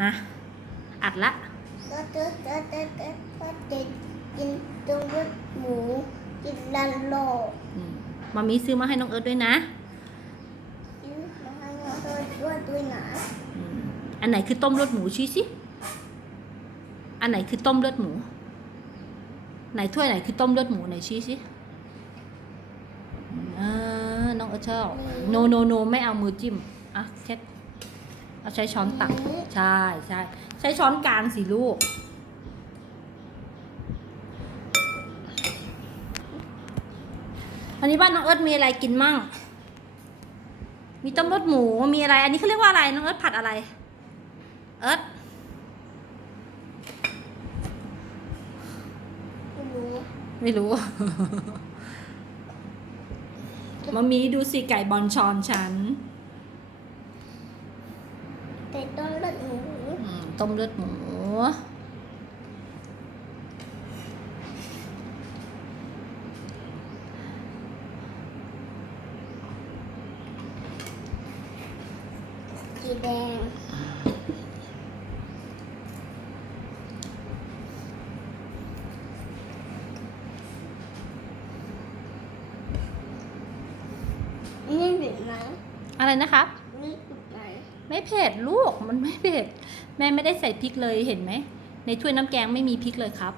อะ อัดละก็จะจะจะจะก็จะกินตรงรสหมูกินลันโลมามีซื้อมาให้น้องเอิร์ธด้วยนะซื้อมาให้น้องเอิราด้วยด้วยนะอันไหนคือต้มเลือดหมูชี้สิ อันไหนคือต้มเลือดหมู ไหนถ้วยไหนคือต้มเลือดหมูไหนชี้สิเออน้องเอิร์ธชอบโนโนโนไม่เอามือจิ้ม อะแค่ เอาใช้ช้อนตัก ใช่ใช่ใช้ช้อนกลางสิลูกวันนี้บ้านน้องเอิร์ธมีอะไรกินมั่ง มีต้มรสหมู มีอะไร อันนี้เขาเรียกว่าอะไร น้องเอิร์ธผัดอะไร เอิร์ธไม่รู้ไม่รู้มามีดูสิไก่บอลชอนฉัน แต่ต้นรสหมูอืมต้มเลือดหมูสีแดงนี่เผ็ดไหมอะไรนะครับนี่เผ็ดไหม ไม่เผ็ดลูกมันไม่เผ็ดแม่ไม่ได้ใส่พริกเลยเห็นไหมในถ้วยน้ำแกงไม่มีพริกเลยครับ